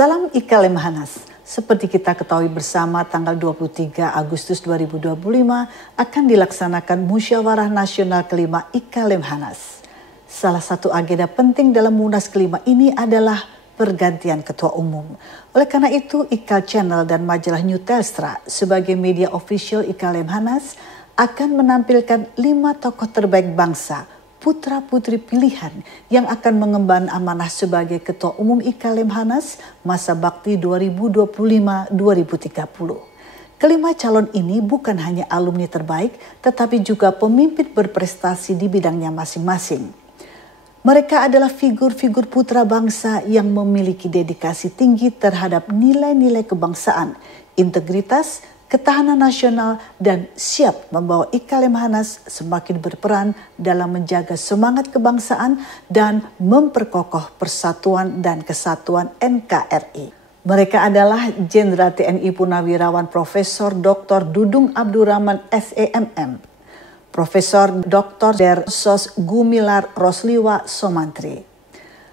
Salam IKA Lemhanas. Seperti kita ketahui bersama, tanggal 23 Agustus 2025 akan dilaksanakan Musyawarah Nasional kelima IKA Lemhanas. Salah satu agenda penting dalam Munas kelima ini adalah pergantian ketua umum. Oleh karena itu, IKA Channel dan majalah New Telstra sebagai media official IKA Lemhanas akan menampilkan 5 tokoh terbaik bangsa, putra-putri pilihan yang akan mengemban amanah sebagai Ketua Umum IKA Lemhanas masa bakti 2025-2030. Kelima calon ini bukan hanya alumni terbaik, tetapi juga pemimpin berprestasi di bidangnya masing-masing. Mereka adalah figur-figur putra bangsa yang memiliki dedikasi tinggi terhadap nilai-nilai kebangsaan, integritas, ketahanan nasional, dan siap membawa IKA Lemhanas semakin berperan dalam menjaga semangat kebangsaan dan memperkokoh persatuan dan kesatuan NKRI. Mereka adalah Jenderal TNI Purnawirawan Profesor Dr. Dudung Abdurrahman SEMM, Profesor Dr. Dersos Gumilar Rosliwa Somantri,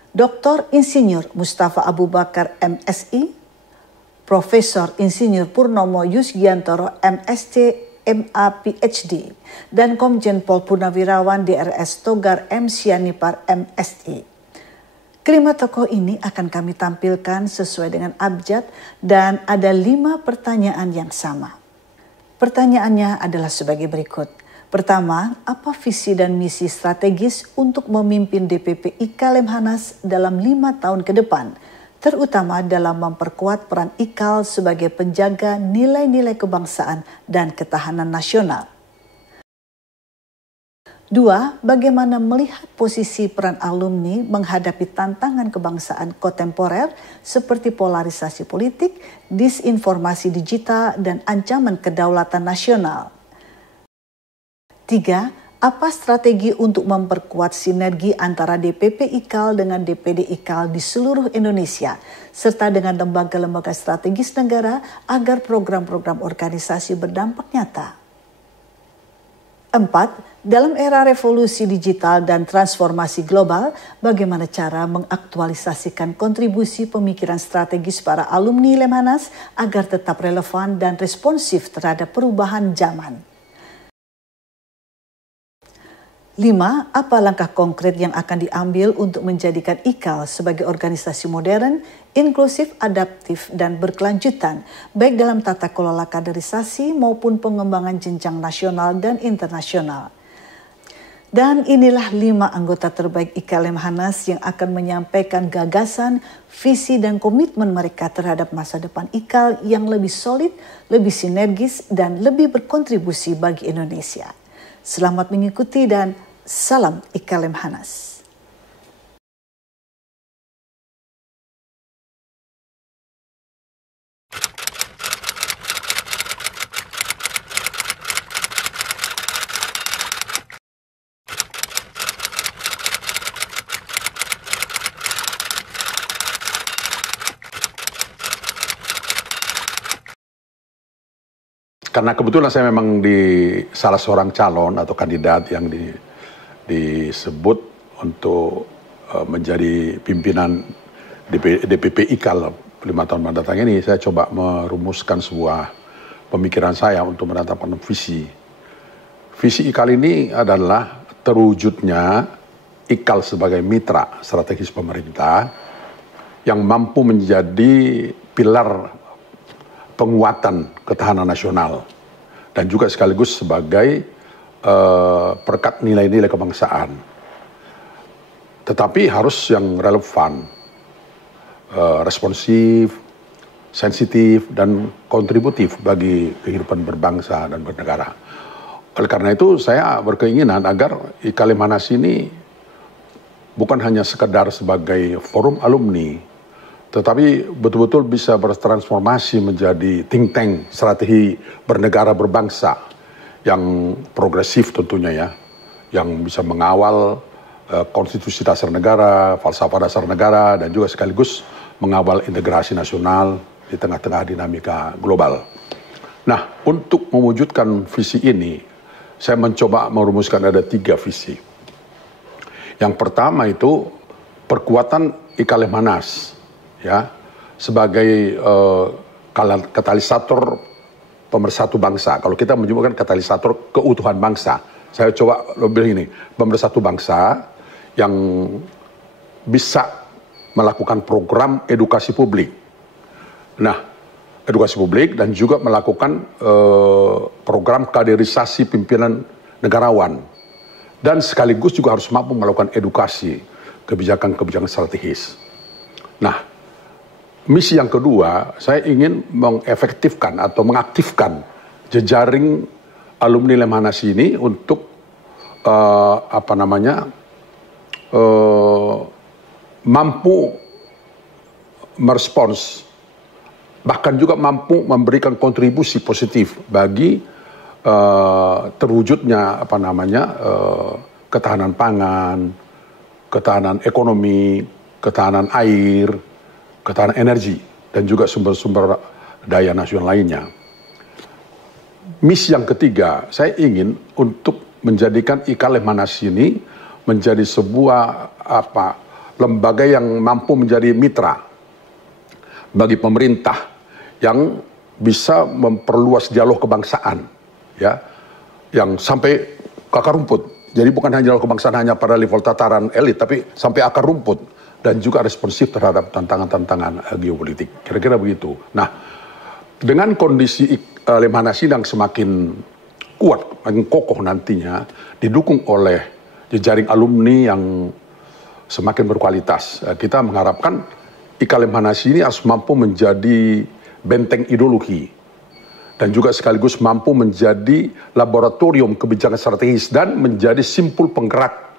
Dr. Insinyur Mustafa Abu Bakar MSI, Profesor Insinyur Purnomo Yusgiantoro MSc MA PhD, dan Komjen Pol Purnawirawan DRS Togar M. Sianipar MSI. Kelima tokoh ini akan kami tampilkan sesuai dengan abjad dan ada 5 pertanyaan yang sama. Pertanyaannya adalah sebagai berikut. Pertama, apa visi dan misi strategis untuk memimpin DPP IKA Lemhanas dalam 5 tahun ke depan, terutama dalam memperkuat peran IKAL sebagai penjaga nilai-nilai kebangsaan dan ketahanan nasional. 2. Bagaimana melihat posisi peran alumni menghadapi tantangan kebangsaan kontemporer seperti polarisasi politik, disinformasi digital, dan ancaman kedaulatan nasional. 3. Apa strategi untuk memperkuat sinergi antara DPP IKAL dengan DPD IKAL di seluruh Indonesia, serta dengan lembaga-lembaga strategis negara agar program-program organisasi berdampak nyata? 4. Dalam era revolusi digital dan transformasi global, bagaimana cara mengaktualisasikan kontribusi pemikiran strategis para alumni Lemhanas agar tetap relevan dan responsif terhadap perubahan zaman? 5. Apa langkah konkret yang akan diambil untuk menjadikan IKAL sebagai organisasi modern, inklusif, adaptif, dan berkelanjutan, baik dalam tata kelola kaderisasi maupun pengembangan jenjang nasional dan internasional? Dan inilah 5 anggota terbaik IKA Lemhanas yang akan menyampaikan gagasan, visi, dan komitmen mereka terhadap masa depan IKAL yang lebih solid, lebih sinergis, dan lebih berkontribusi bagi Indonesia. Selamat mengikuti dan salam IKA Lemhanas. Karena kebetulan saya memang di salah seorang calon atau kandidat yang disebut untuk menjadi pimpinan DPP IKAL 5 tahun mendatang ini, saya coba merumuskan sebuah pemikiran saya untuk menetapkan visi. Visi IKAL ini adalah terwujudnya IKAL sebagai mitra strategis pemerintah yang mampu menjadi pilar penguatan ketahanan nasional dan juga sekaligus sebagai perkat nilai-nilai kebangsaan. Tetapi harus yang relevan, responsif, sensitif, dan kontributif bagi kehidupan berbangsa dan bernegara. Oleh karena itu saya berkeinginan agar IKA Lemhanas ini bukan hanya sekedar sebagai forum alumni, tetapi betul-betul bisa bertransformasi menjadi think tank strategi bernegara berbangsa yang progresif tentunya ya, yang bisa mengawal konstitusi dasar negara, falsafah dasar negara, dan juga sekaligus mengawal integrasi nasional di tengah-tengah dinamika global. Nah, untuk mewujudkan visi ini, saya mencoba merumuskan ada 3 visi. Yang pertama itu perkuatan IKA Lemhanas, ya, sebagai katalisator pemersatu bangsa. Kalau kita menyebutkan katalisator keutuhan bangsa, saya coba lebih ini, pemersatu bangsa yang bisa melakukan program edukasi publik. Nah, edukasi publik dan juga melakukan program kaderisasi pimpinan negarawan. Dan sekaligus juga harus mampu melakukan edukasi kebijakan-kebijakan strategis. Nah, misi yang kedua, saya ingin mengefektifkan atau mengaktifkan jejaring alumni Lemhanas ini untuk mampu merespons, bahkan juga mampu memberikan kontribusi positif bagi terwujudnya ketahanan pangan, ketahanan ekonomi, ketahanan air, ketahanan energi, dan juga sumber-sumber daya nasional lainnya. Misi yang ketiga, saya ingin untuk menjadikan IKA Lemhanas ini menjadi sebuah lembaga yang mampu menjadi mitra bagi pemerintah yang bisa memperluas dialog kebangsaan, ya, yang sampai ke akar rumput. Jadi bukan hanya dialog kebangsaan hanya pada level tataran elit, tapi sampai akar rumput dan juga responsif terhadap tantangan-tantangan geopolitik. Kira-kira begitu. Nah, dengan kondisi Lemhanas yang semakin kuat, makin kokoh nantinya, didukung oleh jejaring alumni yang semakin berkualitas, kita mengharapkan IKA Lemhanas ini harus mampu menjadi benteng ideologi dan juga sekaligus mampu menjadi laboratorium kebijakan strategis dan menjadi simpul penggerak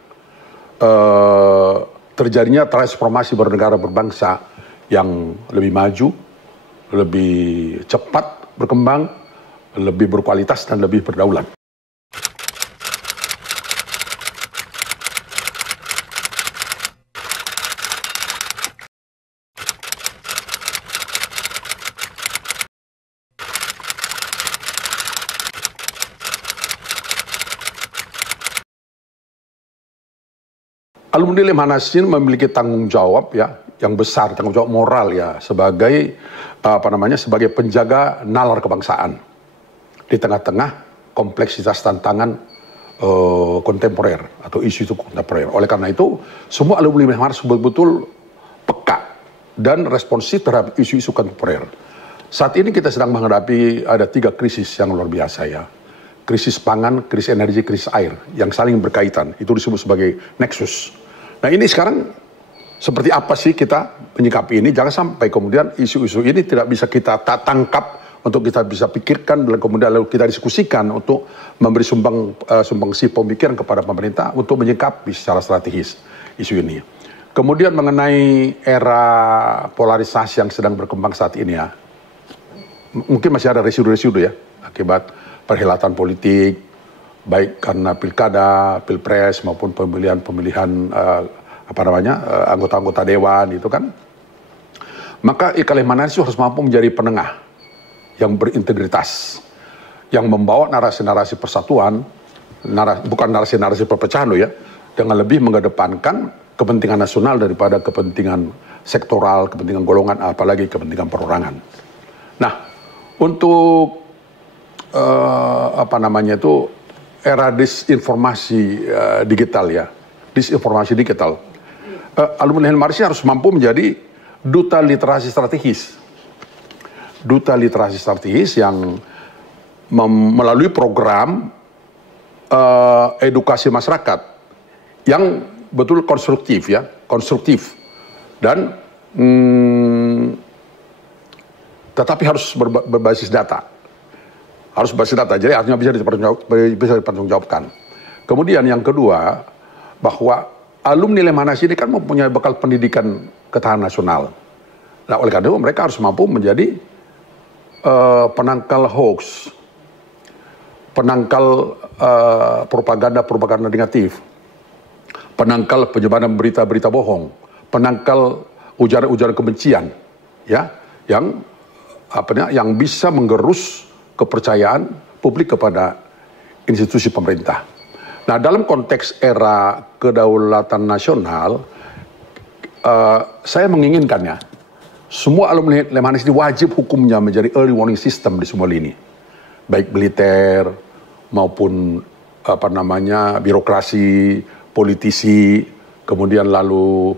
terjadinya transformasi bernegara berbangsa yang lebih maju, lebih cepat berkembang, lebih berkualitas dan lebih berdaulat. Alumni Lemhanas ini memiliki tanggung jawab ya yang besar, tanggung jawab moral ya sebagai sebagai penjaga nalar kebangsaan di tengah-tengah kompleksitas tantangan kontemporer atau isu-isu kontemporer. Oleh karena itu, semua alumni Lemhanas betul-betul peka dan responsif terhadap isu-isu kontemporer. Saat ini kita sedang menghadapi ada 3 krisis yang luar biasa ya. Krisis pangan, krisis energi, krisis air yang saling berkaitan. Itu disebut sebagai nexus. Nah ini sekarang seperti apa sih kita menyikapi ini? Jangan sampai kemudian isu-isu ini tidak bisa kita tangkap untuk kita bisa pikirkan dan kemudian lalu kita diskusikan untuk memberi sumbangsi pemikiran kepada pemerintah untuk menyikapi secara strategis isu ini. Kemudian mengenai era polarisasi yang sedang berkembang saat ini ya, mungkin masih ada residu-residu ya akibat perhelatan politik, baik karena pilkada, pilpres maupun pemilihan anggota-anggota dewan itu kan. Maka IKA Lemhanas harus mampu menjadi penengah yang berintegritas, yang membawa narasi-narasi persatuan, bukan narasi-narasi perpecahan loh ya, dengan lebih mengedepankan kepentingan nasional daripada kepentingan sektoral, kepentingan golongan, apalagi kepentingan perorangan. Nah, untuk era disinformasi digital ya, disinformasi digital. Alumni Lemhanas harus mampu menjadi duta literasi strategis. Duta literasi strategis yang melalui program edukasi masyarakat yang betul konstruktif ya, konstruktif dan tetapi harus berbasis data. Harus berbasis data, jadi artinya bisa dipertanggungjawabkan. Kemudian yang kedua, bahwa alumni Lemhanas ini kan mempunyai bekal pendidikan ketahanan nasional. Nah, oleh karena itu mereka harus mampu menjadi penangkal hoax, penangkal propaganda negatif, penangkal penyebaran berita-berita bohong, penangkal ujaran-ujaran kebencian, ya, yang bisa menggerus kepercayaan publik kepada institusi pemerintah. Nah, dalam konteks era kedaulatan nasional, saya menginginkannya semua alumni Lemhanas ini wajib hukumnya menjadi early warning system di semua lini, baik militer maupun birokrasi, politisi, kemudian lalu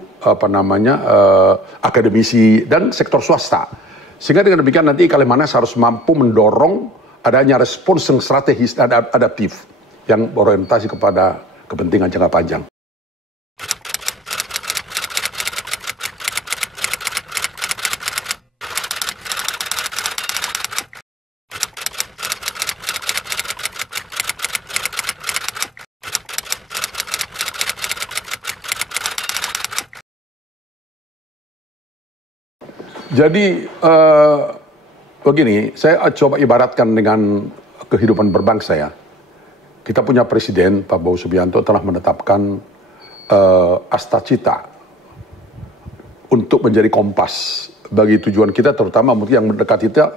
akademisi dan sektor swasta. Sehingga dengan demikian nanti Lemhanas harus mampu mendorong adanya respons yang strategis dan adaptif yang berorientasi kepada kepentingan jangka panjang. Jadi begini, saya coba ibaratkan dengan kehidupan berbangsa ya. Kita punya presiden, Pak Prabowo Subianto telah menetapkan astacita untuk menjadi kompas bagi tujuan kita, terutama mungkin yang mendekat kita,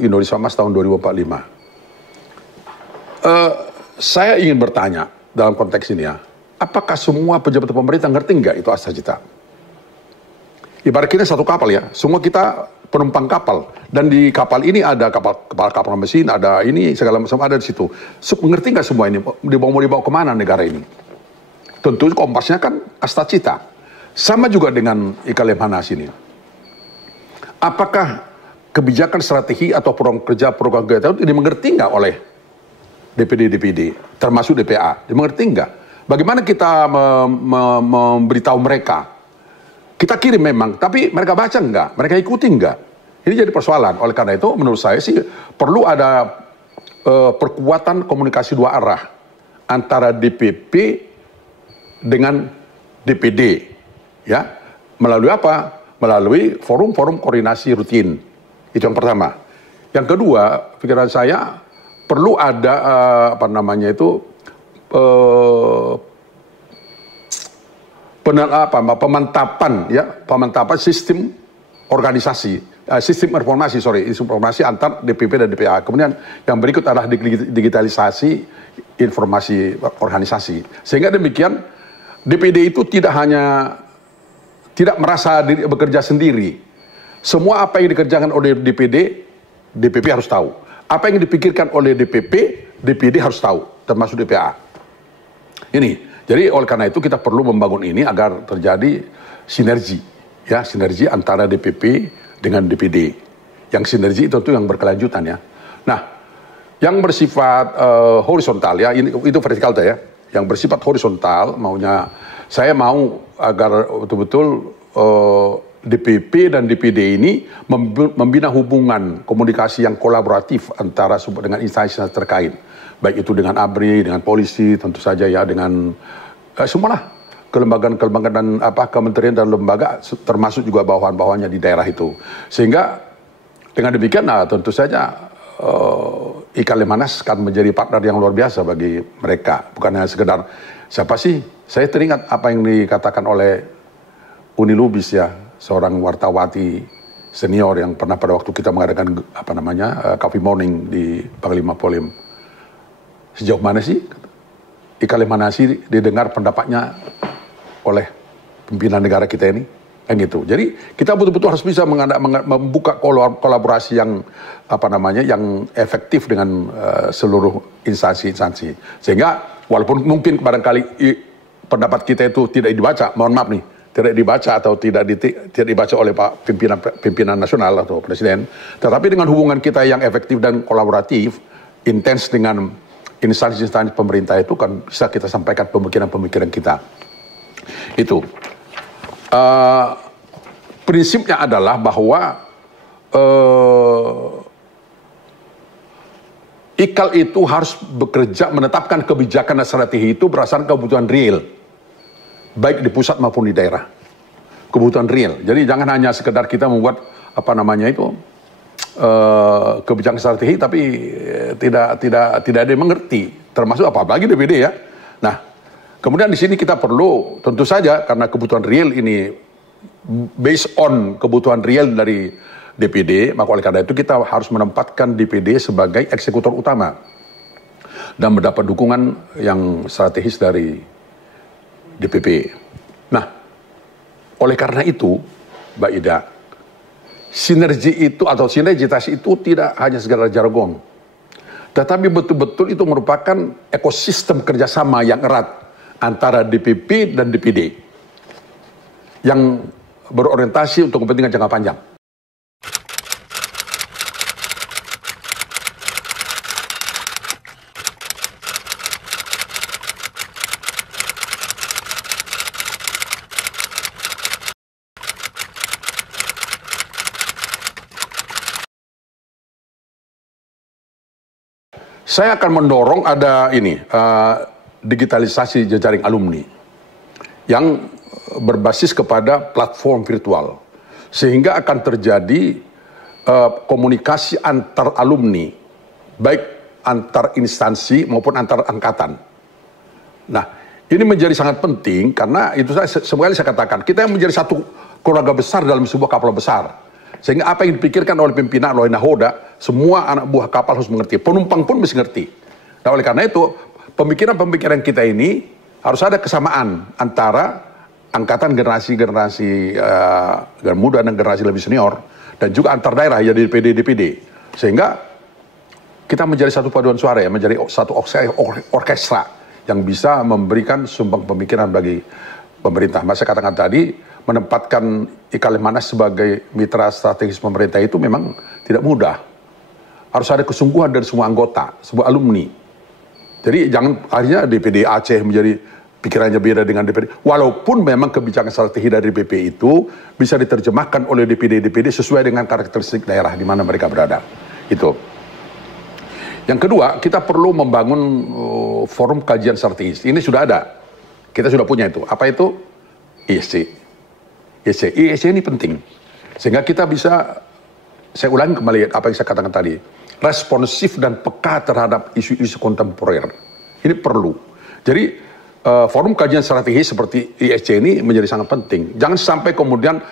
Indonesia Emas tahun 2045. Saya ingin bertanya dalam konteks ini ya, apakah semua pejabat pemerintah ngerti nggak itu astacita? Ibarat kita satu kapal ya, semua kita penumpang kapal, dan di kapal ini ada kepala kapal mesin, ada ini segala macam ada di situ. Mengerti nggak semua ini? Mau dibawa kemana negara ini? Tentu kompasnya kan astacita. Sama juga dengan Lemhanas ini. Apakah kebijakan strategi atau program kerja itu dimengerti nggak oleh DPD, termasuk DPA? Dimengerti nggak? Bagaimana kita memberitahu mereka? Kita kirim memang, tapi mereka baca nggak? Mereka ikuti nggak? Ini jadi persoalan. Oleh karena itu, menurut saya sih perlu ada perkuatan komunikasi dua arah antara DPP dengan DPD, ya. Melalui apa? Melalui forum-forum koordinasi rutin. Itu yang pertama. Yang kedua, pikiran saya perlu ada pemantapan sistem organisasi, informasi antar DPP dan DPA. Kemudian yang berikut adalah digitalisasi informasi organisasi. Sehingga demikian DPD itu tidak merasa bekerja sendiri. Semua apa yang dikerjakan oleh DPP harus tahu. Apa yang dipikirkan oleh DPD harus tahu, termasuk DPA. Ini. Jadi oleh karena itu kita perlu membangun ini agar terjadi sinergi antara DPP dengan DPD. Yang sinergi itu tentu yang berkelanjutan ya. Nah, yang bersifat horizontal ya, itu vertikal ya. Yang bersifat horizontal saya mau agar betul-betul DPP dan DPD ini membina hubungan komunikasi yang kolaboratif antara dengan instansi terkait. Baik itu dengan ABRI, dengan polisi, tentu saja ya, dengan semualah kelembagaan dan kementerian dan lembaga, termasuk juga bawahan-bawahannya di daerah itu. Sehingga dengan demikian, tentu saja Lemhanas akan menjadi partner yang luar biasa bagi mereka. Bukan hanya sekedar siapa sih? Saya teringat apa yang dikatakan oleh Uni Lubis ya, seorang wartawati senior yang pernah pada waktu kita mengadakan coffee morning di Panglima Polim. Sejauh mana sih Lemhanas didengar pendapatnya oleh pimpinan negara kita ini? Kan gitu. Jadi kita betul-betul harus bisa membuka kolaborasi yang yang efektif dengan seluruh instansi-instansi. Sehingga walaupun mungkin barangkali pendapat kita itu tidak dibaca, mohon maaf nih, tidak dibaca atau tidak dibaca oleh Pak pimpinan nasional atau presiden, tetapi dengan hubungan kita yang efektif dan kolaboratif, intens dengan instansi-instansi pemerintah itu kan bisa kita sampaikan pemikiran-pemikiran kita. Itu. Prinsipnya adalah bahwa IKAL itu harus bekerja menetapkan kebijakan dan strategi itu berdasarkan kebutuhan real, baik di pusat maupun di daerah. Kebutuhan real. Jadi jangan hanya sekedar kita membuat kebijakan strategi tapi tidak ada yang mengerti, termasuk apalagi DPD ya. Nah, kemudian di sini kita perlu tentu saja karena kebutuhan real ini based on kebutuhan real dari DPD, maka oleh karena itu kita harus menempatkan DPD sebagai eksekutor utama dan mendapat dukungan yang strategis dari DPP. Nah, oleh karena itu, Mbak Ida, sinergi itu atau sinergitas itu tidak hanya sekedar jargon, tetapi betul-betul itu merupakan ekosistem kerjasama yang erat antara DPP dan DPD yang berorientasi untuk kepentingan jangka panjang. Saya akan mendorong ada digitalisasi jejaring alumni yang berbasis kepada platform virtual, sehingga akan terjadi komunikasi antar alumni, baik antar instansi maupun antar angkatan. Nah, ini menjadi sangat penting karena itu sebenarnya saya katakan, kita yang menjadi satu keluarga besar dalam sebuah kapal besar. Sehingga apa yang dipikirkan oleh pimpinan, oleh nahoda, semua anak buah kapal harus mengerti. Penumpang pun mesti ngerti. Nah, oleh karena itu, pemikiran-pemikiran kita ini harus ada kesamaan antara angkatan generasi muda dan generasi lebih senior, dan juga antar daerah, ya DPD. Sehingga kita menjadi satu paduan suara, ya, menjadi satu orkestra yang bisa memberikan sumbang pemikiran bagi pemerintah. Mas saya katakan tadi, menempatkan IKLM Hanas sebagai mitra strategis pemerintah itu memang tidak mudah. Harus ada kesungguhan dari semua anggota, semua alumni. Jadi jangan akhirnya DPD Aceh menjadi pikirannya beda dengan DPD. Walaupun memang kebijakan strategi dari DPP itu bisa diterjemahkan oleh DPD sesuai dengan karakteristik daerah di mana mereka berada. Itu. Yang kedua, kita perlu membangun forum kajian strategis. Ini sudah ada. Kita sudah punya itu. Apa itu? ISC. ISC ini penting. Sehingga kita bisa, saya ulangi kembali apa yang saya katakan tadi, responsif dan peka terhadap isu-isu kontemporer. Ini perlu. Jadi, forum kajian strategis seperti ISC ini menjadi sangat penting. Jangan sampai kemudian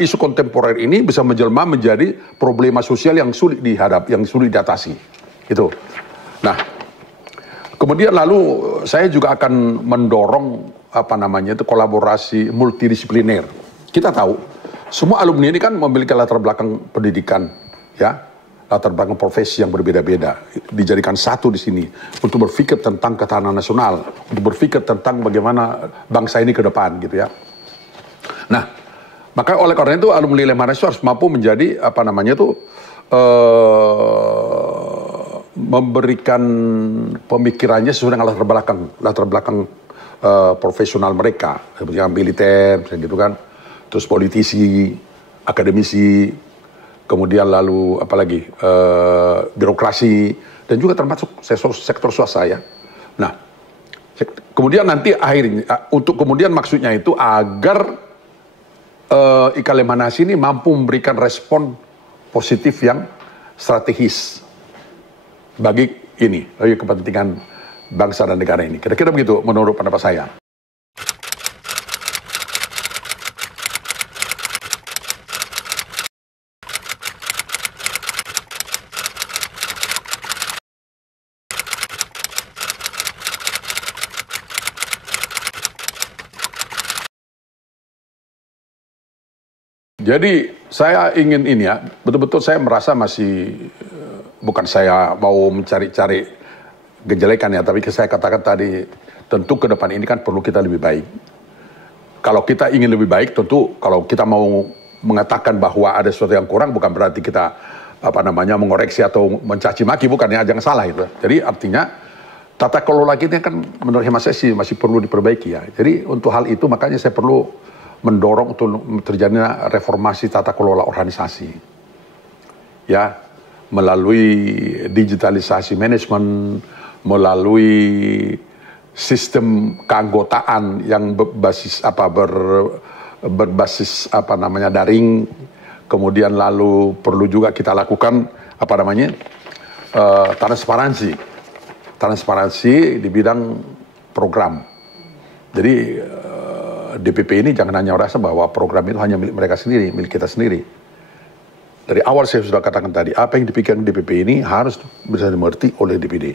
isu kontemporer ini bisa menjelma menjadi problema sosial yang sulit dihadap, yang sulit diatasi. Itu. Nah, kemudian lalu saya juga akan mendorong kolaborasi multidisipliner. Kita tahu semua alumni ini kan memiliki latar belakang pendidikan, ya, latar belakang profesi yang berbeda-beda. Dijadikan satu di sini untuk berpikir tentang ketahanan nasional, untuk berpikir tentang bagaimana bangsa ini ke depan, gitu ya. Nah, maka oleh karena itu alumni IKLM Hanas harus mampu menjadi memberikan pemikirannya sesuai dengan latar belakang profesional mereka, seperti yang militer, gitu kan, terus politisi, akademisi, kemudian lalu apalagi birokrasi, dan juga termasuk sektor swasta, ya. Nah, kemudian nanti akhirnya untuk kemudian maksudnya itu agar IKLM Hanas ini mampu memberikan respon positif yang strategis bagi kepentingan bangsa dan negara ini. Kira-kira begitu menurut pendapat saya. Jadi saya ingin betul-betul saya merasa masih, bukan saya mau mencari-cari kejelekan, ya, tapi saya katakan tadi, tentu ke depan ini kan perlu kita lebih baik. Kalau kita ingin lebih baik, tentu kalau kita mau mengatakan bahwa ada sesuatu yang kurang, bukan berarti kita mengoreksi atau mencaci maki, bukan, ya, jangan salah itu. Jadi artinya tata kelola kita kan menurut hemat saya sih masih perlu diperbaiki, ya. Jadi untuk hal itu makanya saya perlu mendorong untuk terjadinya reformasi tata kelola organisasi, ya, melalui digitalisasi manajemen, melalui sistem keanggotaan yang berbasis daring. Kemudian lalu perlu juga kita lakukan transparansi di bidang program. Jadi DPP ini jangan hanya merasa bahwa program itu hanya milik mereka sendiri, milik kita sendiri. Dari awal saya sudah katakan tadi, apa yang dipikirkan DPP ini harus bisa dimengerti oleh DPD.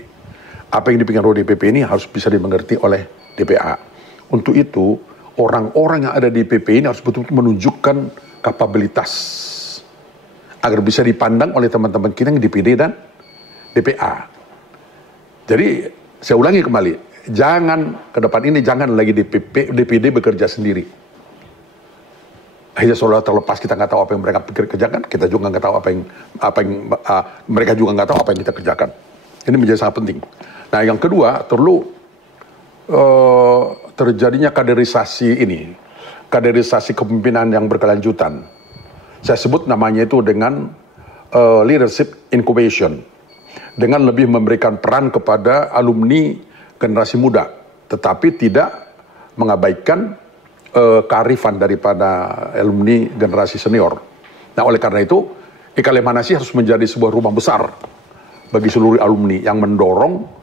Apa yang dipikirkan oleh DPP ini harus bisa dimengerti oleh DPA. Untuk itu, orang-orang yang ada di DPP ini harus betul-betul menunjukkan kapabilitas agar bisa dipandang oleh teman-teman kita yang DPD dan DPA. Jadi saya ulangi kembali, jangan ke depan ini jangan lagi DPD bekerja sendiri. Akhirnya seolah terlepas, kita nggak tahu apa yang mereka kerjakan, kita juga nggak tahu mereka juga nggak tahu apa yang kita kerjakan. Ini menjadi sangat penting. Nah, yang kedua, perlu terjadinya kaderisasi kepemimpinan yang berkelanjutan. Saya sebut namanya itu dengan leadership incubation, dengan lebih memberikan peran kepada alumni generasi muda, tetapi tidak mengabaikan kearifan daripada alumni generasi senior. Nah, oleh karena itu, IKLM Hanasi harus menjadi sebuah rumah besar bagi seluruh alumni yang mendorong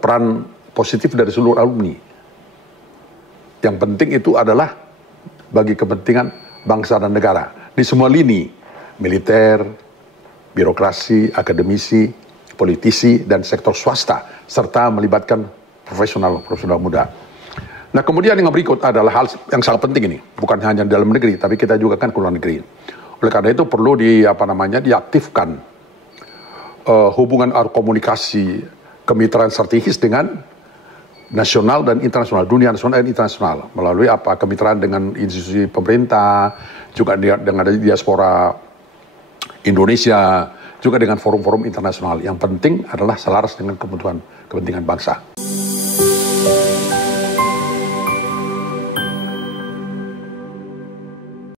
peran positif dari seluruh alumni. Yang penting itu adalah bagi kepentingan bangsa dan negara di semua lini, militer, birokrasi, akademisi, politisi, dan sektor swasta, serta melibatkan profesional muda. Nah, kemudian yang berikut adalah hal yang sangat penting ini, bukan hanya di dalam negeri, tapi kita juga kan ke luar negeri. Oleh karena itu perlu diaktifkan hubungan komunikasi kemitraan strategis dengan nasional dan internasional, dunia nasional dan internasional, melalui kemitraan dengan institusi pemerintah, juga dengan diaspora Indonesia, juga dengan forum-forum internasional. Yang penting adalah selaras dengan kepentingan bangsa.